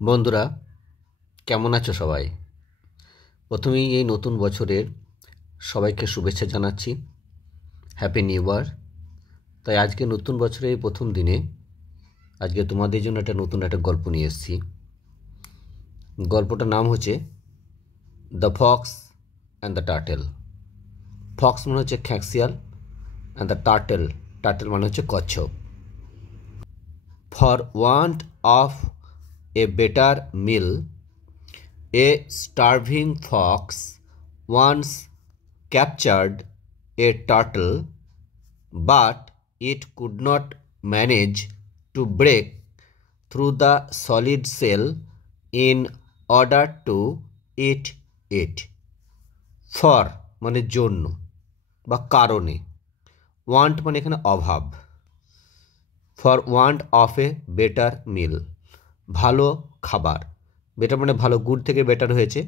বন্ধুরা, কেমন আছো সবাই? প্রথমেই এই নতুন বছরের সবাইকে শুভেচ্ছা জানাচ্ছি। Happy new year. তাই আজকে নতুন বছরের এই প্রথম দিনে আজকে তোমাদের জন্য নতুন একটা গল্প নিয়ে এসেছি। গল্পটার নাম হচ্ছে the fox and the turtle. Fox মানে হচ্ছে খ্যাঁকশিয়াল, অ্যান্ড দ্য টার্টেল, টার্টেল মানে হচ্ছে কচ্ছপ। For want of a better meal, a starving fox once captured a turtle, but it could not manage to break through the solid shell in order to eat it. For মানে জন্য বা কারণে, want মানে এখানে অভাব। For want of a better meal, ভালো খাবার। Better মানে ভালো, গুড থেকে বেটার হয়েছে,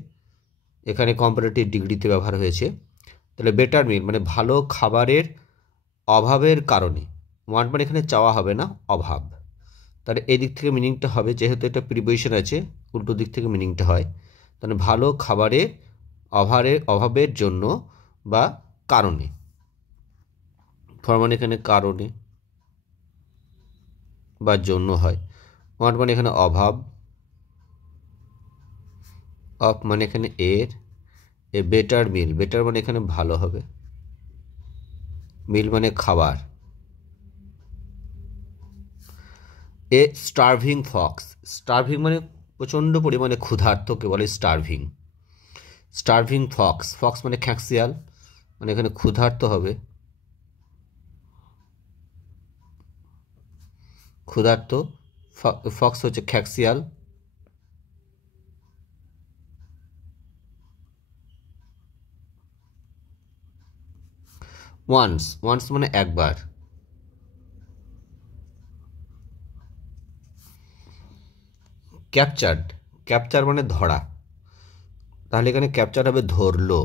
এখানে কম্পারেটিভ ডিগ্রিতে ব্যবহার হয়েছে। তাহলে বেটার মিল মানে ভালো খাবারের অভাবের কারণে। ওয়ান্ট মানে এখানে চাওয়া হবে না, অভাব। তাহলে এই দিক থেকে মিনিংটা হবে, যেহেতু এটা প্রিপোজিশন আছে, উল্টো দিক থেকে মিনিংটা হয়। তাহলে ভালো খাবারের অভাবের জন্য বা কারণে। ফর মানে এখানে কারণে বা জন্য হয়। ওয়ান্ট মানে এখানে অভাব, অফ মানে এখানে এর, এ বেটার মিল, বেটার মানে এখানে ভালো হবে, মিল মানে খাবার। এ স্টার্ভিং ফক্স, স্টার্ভিং মানে প্রচণ্ড পরিমাণে ক্ষুধার্তকে বলে স্টার্ভিং। স্টার্ভিং ফক্স, ফক্স মানে খ্যাঁকশিয়াল, মানে এখানে ক্ষুধার্ত হবে, ক্ষুধার্ত। ফক্স হচ্ছে খ্যাঁকশিয়াল। ওয়ান্স, ওয়ান্স মানে একবার। ক্যাপচার্ড, ক্যাপচার মানে ধরা, তাহলে এখানে ক্যাপচার হবে ধরলো।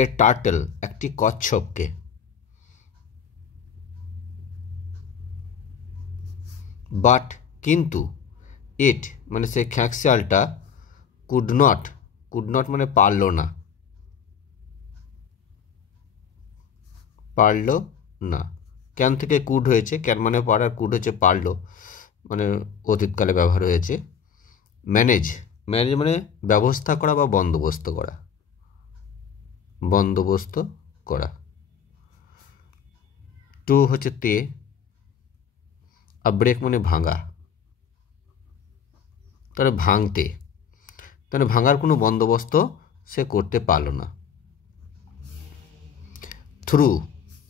এ টার্টেল একটি কচ্ছপকে, বাট কিন্তু, ইট মানে সেই খ্যাঁকশিয়ালটা, কুড নট, কুড নট মানে পারল না, পারল না। ক্যান থেকে কুড হয়েছে, ক্যান মানে পারার, কুড হচ্ছে পারল, মানে অতীতকালে ব্যবহার হয়েছে। ম্যানেজ, ম্যানেজ মানে ব্যবস্থা করা বা বন্দোবস্ত করা, বন্দোবস্ত করা। টু হচ্ছে তে, আর ব্রেক মানে ভাঙা, তাহলে ভাঙতে, তাহলে ভাঙার কোনো বন্দোবস্ত সে করতে পারল না। থ্রু,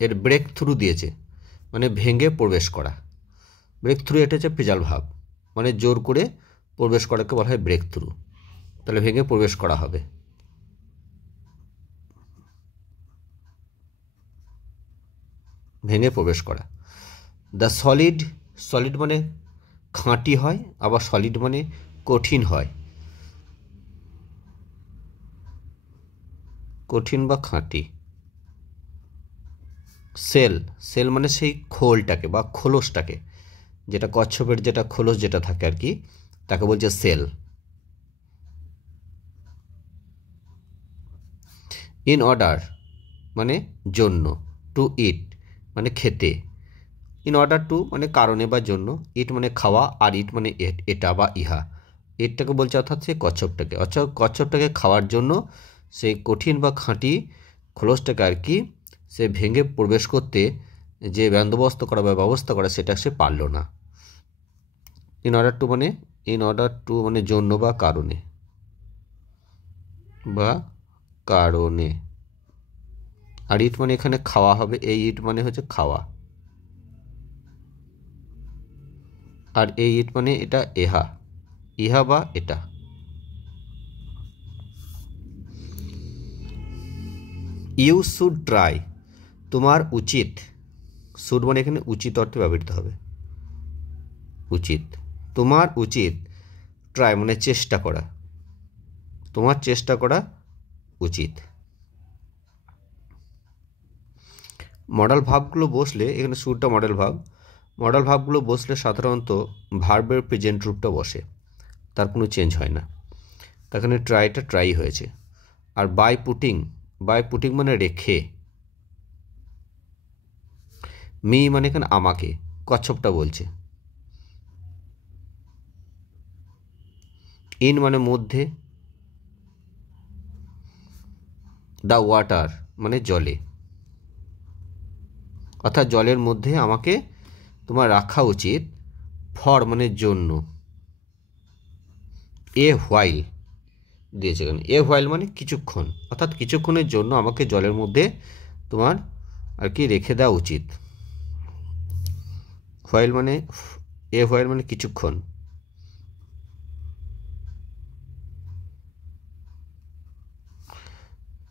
এর ব্রেক থ্রু দিয়েছে, মানে ভেঙে প্রবেশ করা। ব্রেক থ্রু এটা হচ্ছে প্রেজাল ভাব, মানে জোর করে প্রবেশ করাকে বলা হয় ব্রেক থ্রু। তাহলে ভেঙে প্রবেশ করা হবে। ভেঙে প্রবেশ করা। দ্য সলিড, সলিড মানে খাঁটি হয়, আবার সলিড মানে কঠিন হয়, কঠিন বা খাঁটি। সেল, সেল মানে সেই খোলটাকে বা খোলসটাকে, যেটা কচ্ছপের যেটা খোলস যেটা থাকে আর কি, তাকে বলছে সেল। ইন অর্ডার মানে জন্য, টু ইট মানে খেতে, ইন অর্ডার টু মানে কারণে বা জন্য, ইট মানে খাওয়া, আর ইট মানে এটা বা ইহা। ইটটাকে বলছে অর্থাৎ সেই কচ্ছপটাকে, অর্থাৎ কচ্ছপটাকে খাওয়ার জন্য সেই কঠিন বা খাঁটি খোলসটাকে আর কি সে ভেঙে প্রবেশ করতে যে বন্দোবস্ত করা বা ব্যবস্থা করা, সেটা সে পারল না। ইন অর্ডার টু মানে, ইন অর্ডার টু মানে জন্য বা কারণে, বা কারণে। আর ইট মানে এখানে খাওয়া হবে, এই ইট মানে হচ্ছে খাওয়া, আর এই ইট মানে এটা এহা, ইহা বা এটা। ইউ শুড ট্রাই, তোমার উচিত। শুড মানে এখানে উচিত অর্থে ব্যবহৃত হবে, উচিত, তোমার উচিত। ট্রাই মানে চেষ্টা করা, তোমার চেষ্টা করা উচিত। মডেল ভাবগুলো বসলে এখানে শুডটা মডেল ভাব, মডাল ভার্বগুলো বসলে সাধারণত ভার্বের প্রেজেন্ট রূপটা বসে, তার কোনো চেঞ্জ হয় না। তাখানে ট্রাইটা ট্রাই হয়েছে। আর বাই পুটিং মানে রেখে, মি মানে এখানে আমাকে, কচ্ছপটা বলছে। ইন মানে মধ্যে, দ্য ওয়াটার মানে জলে, অর্থাৎ জলের মধ্যে আমাকে তোমার রাখা উচিত। ফর মানে জন্য, এ হোয়াইল দিয়েছে এখানে। এ হোয়াইল মানে কিছুক্ষণ, অর্থাৎ কিছুক্ষণের জন্য আমাকে জলের মধ্যে তোমার আর কি রেখে দেওয়া উচিত। হোয়াইল মানে, এ হোয়াইল মানে কিছুক্ষণ।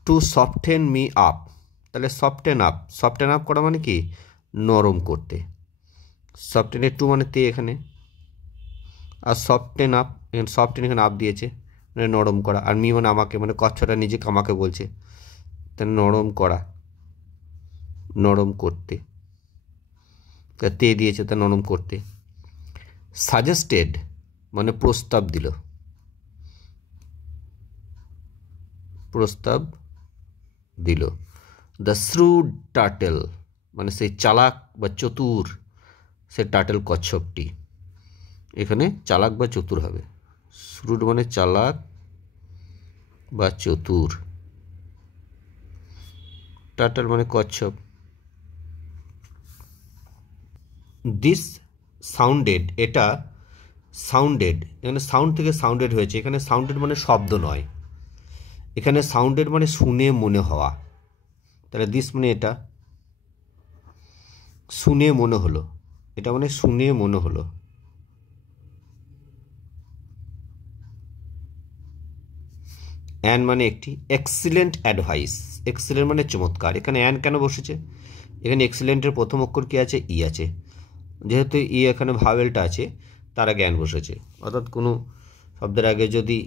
টু সফটেন মি আপ, তাহলে সফটেন আপ করা মানে কি নরম করতে। সফটেনের টু মানে তে এখানে, আর সফটেন এখানে আপ দিয়েছে মানে নরম করা, আর মি মানে আমাকে, মানে কচ্ছটা নিজেকে আমাকে বলছে, তাহলে নরম করা, নরম করতে, তা তে দিয়েছে তা নরম করতে। সাজেস্টেড মানে প্রস্তাব দিল, দ্য শ্রুড টার্টেল মানে সেই চালাক বা চতুর, সে টার্টেল কচ্ছপটি, এখানে চালাক বা চতুর হবে। শ্রুড মানে চালাক বা চতুর, টার্টেল মানে কচ্ছপ। দিস সাউন্ডেড, এটা সাউন্ডেড, এখানে সাউন্ড থেকে সাউন্ডেড হয়েছে। এখানে সাউন্ডেড মানে শব্দ নয়, এখানে সাউন্ডেড মানে শুনে মনে হওয়া। তাহলে দিস মানে এটা, শুনে মনে হলো, এটা মানে শুনে মনে হলো। অ্যান মানে একটি, এক্সিলেন্ট অ্যাডভাইস, এক্সিলেন্ট মানে চমৎকার। এখানে অ্যান কেন বসেছে? এখানে এক্সিলেন্টের প্রথম অক্ষর কি আছে? ই আছে, যেহেতু ই এখানে ভাওয়েলটা আছে তার আগে অ্যান বসেছে। অর্থাৎ কোনো শব্দের আগে যদি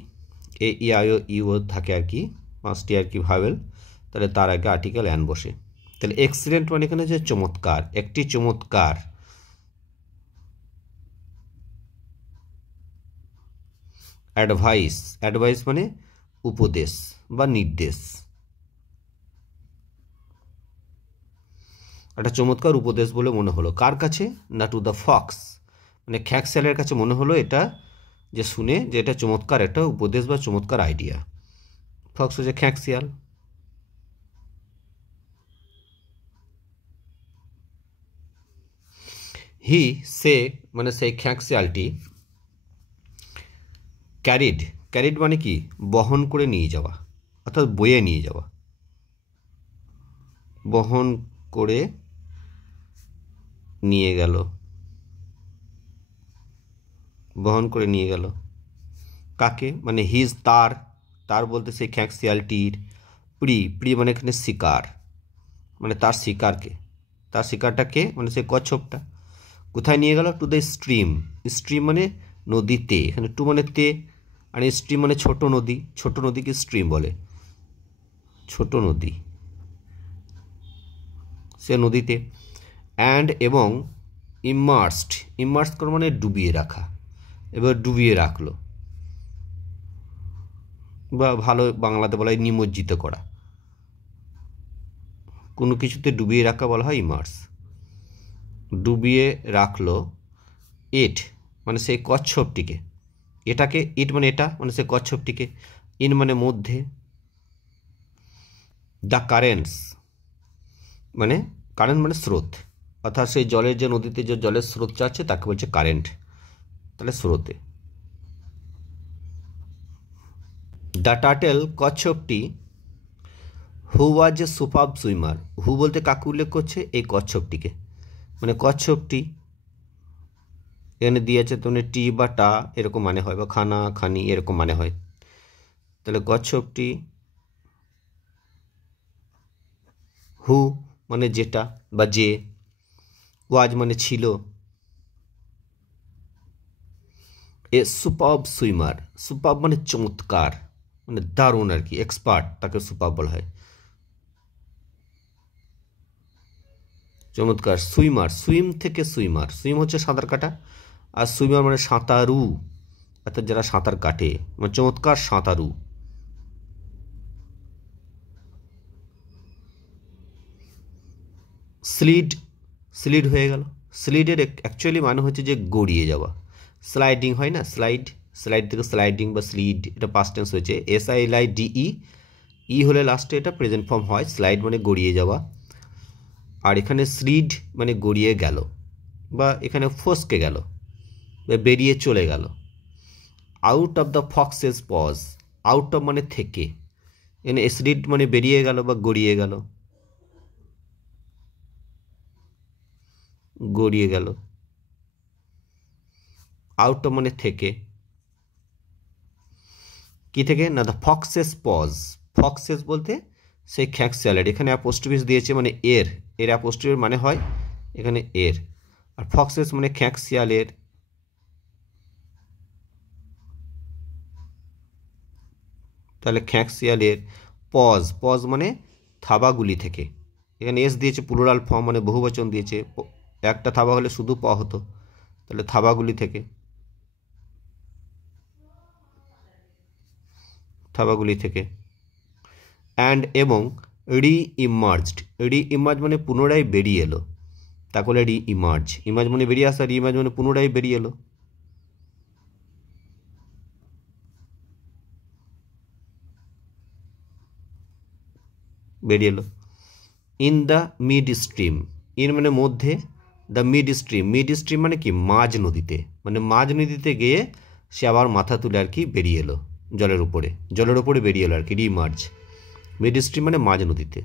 এ ই আই ও ইউ থাকে আর কি, পাঁচটি আর কি ভাওয়েল, তাহলে তার আগে আর্টিকেল অ্যান বসে। তাহলে এক্সিলেন্ট মানে এখানে যে চমৎকার, একটি চমৎকার। অ্যাডভাইস মানে উপদেশ বা নির্দেশ, একটা চমৎকার উপদেশ বলে মনে হলো। কার কাছে? না টু দ্য ফক্স, মানে খ্যাঁকশিয়ালের কাছে মনে হলো এটা, যে শুনে যে এটা চমৎকার একটা উপদেশ বা চমৎকার আইডিয়া। ফক্স হচ্ছে খ্যাঁকশিয়াল। হি সে মানে সেই খ্যাঁকশিয়ালটি, ক্যারিড মানে কি বহন করে নিয়ে যাওয়া, অর্থাৎ বয়ে নিয়ে যাওয়া, বহন করে নিয়ে গেল, বহন করে নিয়ে গেল। কাকে? মানে হিজ, তার বলতে সেই খ্যাঁকশিয়ালটির। প্রি মানে এখানে শিকার, মানে তার শিকারকে, তার শিকারটাকে মানে সেই কচ্ছপটা। কোথায় নিয়ে গেল? টু দ্য স্ট্রিম মানে নদীতে, এখানে টু মানে তে, আর স্ট্রিম মানে ছোট নদী, ছোট নদীকে স্ট্রিম বলে, ছোট নদী, সে নদীতে। অ্যান্ড এবং ইমার্সড করা মানে ডুবিয়ে রাখা, এবার ডুবিয়ে রাখলো, বা ভালো বাংলাতে বলা হয় নিমজ্জিত করা, কোনো কিছুতে ডুবিয়ে রাখা বলা হয় ইমার্স। ডুবিয়ে রাখলো ইট মানে সেই কচ্ছপটিকে, এটাকে, ইট মানে এটা মানে সেই কচ্ছপটিকে, ইন মানে মধ্যে, দ্য কারেন্টস মানে কারেন্ট মানে স্রোত, অর্থাৎ সেই জলের যে নদীতে যে জলের স্রোত যাচ্ছে তাকে বলছে কারেন্ট, তাহলে স্রোতে। দ্য টার্টেল কচ্ছপটি, who was a super swimmer, who বলতে কাকে উল্লেখ করছে? এই কচ্ছপটিকে, মানে কচ্ছপটি এখানে দিয়েছে, তেমনি টি বা টা এরকম মানে হয়, বা খানা খানি এরকম মানে হয়। তাহলে কচ্ছপটি, হু মানে যেটা বা যে, ওয়াজ মানে ছিল, এ সুপার মানে চমৎকার, মানে দারুণ আর কি, এক্সপার্ট, তাকে সুপার বলা হয়, চমৎকার। সুইমার, সুইম থেকে সুইমার, সুইম হচ্ছে সাঁতার কাটা, আর সুইমার মানে সাঁতারু, অর্থাৎ যারা সাঁতার কাটে, মানে চমৎকার সাঁতারু। স্লিড, স্লিড হয়ে গেল। স্লিডের অ্যাকচুয়ালি মানে হচ্ছে যে গড়িয়ে যাওয়া। স্লাইডিং হয় না, স্লাইড, স্লাইড থেকে স্লাইডিং বা স্লিড, এটা পাস্ট টেন্স হয়েছে। SILIDE, ই হলে লাস্টে এটা প্রেজেন্ট ফর্ম হয়। স্লাইড মানে গড়িয়ে যাওয়া, আর এখানে স্লিড মানে গড়িয়ে গেল, বা এখানে ফসকে গেল, বা বেরিয়ে চলে গেল। Out of the foxes paws, out of মানে থেকে, এখানে স্লিড মানে বেরিয়ে গেল বা গড়িয়ে গেল, গড়িয়ে গেল। আউট অফ মানে থেকে, কি থেকে না, দ্য ফক্সেস পজ, ফক্সেস বলতে সেই খ্যাঁক স্যালাড, এখানে অ্যাপোস্ট্রোফিস দিয়েছে মানে এর, এর অ্যাপোস্ট্রোফির মানে হয় এখানে এর, আর ফক্সেস মানে খ্যাঁক শিয়ালের, তাহলে খ্যাঁক শিয়ালের। পজ, পজ মানে থাবাগুলি থেকে, এখানে এস দিয়েছে প্লুরাল ফর্ম মানে বহুবচন দিয়েছে, একটা থাবা হলে শুধু প হতো, তাহলে থাবাগুলি থেকে, থাবাগুলি থেকে। অ্যান্ড এবং রি ইমার্জড, রি ইমার্জ মানে পুনরায় বেরিয়ে এলো, তাহলে রি ইমার্জ, ইমার্জ মানে বেরিয়ে আসা, রি ইমার্জ মানে পুনরায় বেরিয়ে এলো, বেরিয়ে এলো। In the mid stream, in মানে মধ্যে, the mid stream, mid stream মানে কি, মাঝ নদীতে, মানে মাঝ নদীতে গিয়ে সে আবার মাথা তুলে আর কি বেরিয়ে এলো জলের উপরে, জলের উপরে বেরিয়ে এলো আর কি, রিমার্জ। মিড স্ট্রিম মানে মাঝ নদীতে।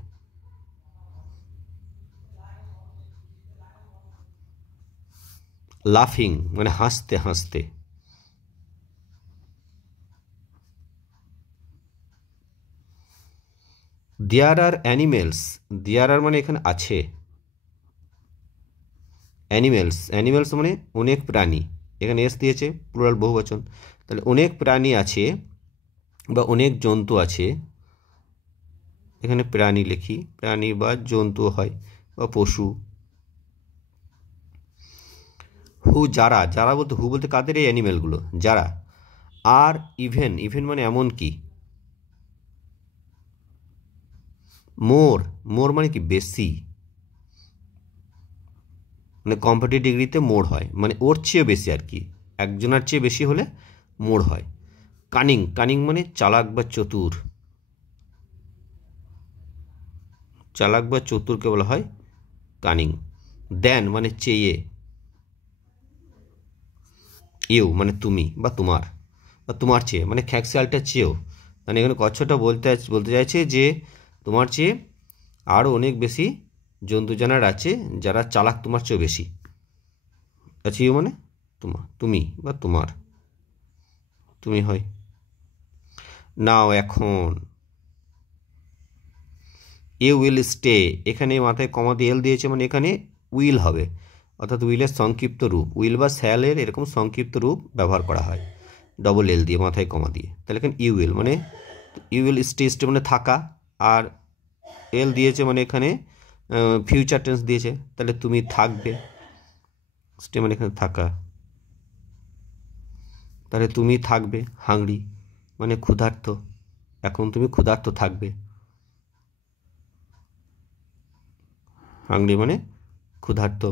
লাফিং মানে হাসতে হাসতে। দেয়ার আর অ্যানিমেলস, দেয়ার আর মানে এখানে আছে, অ্যানিমেলস, অ্যানিমেলস মানে অনেক প্রাণী, এখানে এস দিয়েছে প্লুরাল বহুবচন, তাহলে অনেক প্রাণী আছে বা অনেক জন্তু আছে, এখানে প্রাণী লিখি, প্রাণী বা জন্তু হয় বা পশু। হু যারা, যারা বলতে, হু বলতে কাদের, এই অ্যানিমেলগুলো যারা। আর ইভেন, ইভেন মানে এমন কি। মোর, মোর মানে কি বেশি, মানে কম্পারেটিভ ডিগ্রিতে মোর হয়, মানে ওর চেয়ে বেশি আর কি, একজনের চেয়ে বেশি হলে মোর হয়। কানিং, কানিং মানে চালাক বা চতুর, চালাক বা চতুরকে বলা হয় কানিং। দেন মানে চেয়ে, ইউ মানে তুমি বা তোমার, বা তোমার চেয়ে মানে খ্যাকশিয়ালটা চেয়েও, মানে এখানে কচ্ছটা বলতে চাইছে যে তোমার চেয়ে আরও অনেক বেশি জন্তু জানোয়ার আছে যারা চালাক তোমার চেয়েও বেশি। আচ্ছা, ইউ মানে তোমার, তুমি বা তোমার, তুমি হয়। নাও এখন, ইউ উইল স্টে, এখানে মাথায় কমা দিয়ে এল দিয়েছে মানে এখানে উইল হবে, অর্থাৎ উইলের সংক্ষিপ্ত রূপ, উইল বা স্যালের এরকম সংক্ষিপ্ত রূপ ব্যবহার করা হয় ডবল এল দিয়ে, মাথায় কমা দিয়ে, তাহলে এখানে ইউ উইল মানে, ইউ উইল স্টে, স্টে মানে থাকা, আর এল দিয়েছে মানে এখানে ফিউচার টেন্স দিয়েছে, তাহলে তুমি থাকবে, স্টে মানে এখানে থাকা, তাহলে তুমি থাকবে। হাংরি মানে ক্ষুধার্ত, এখন তুমি ক্ষুধার্ত থাকবে, হাংরি মানে ক্ষুধার্ত।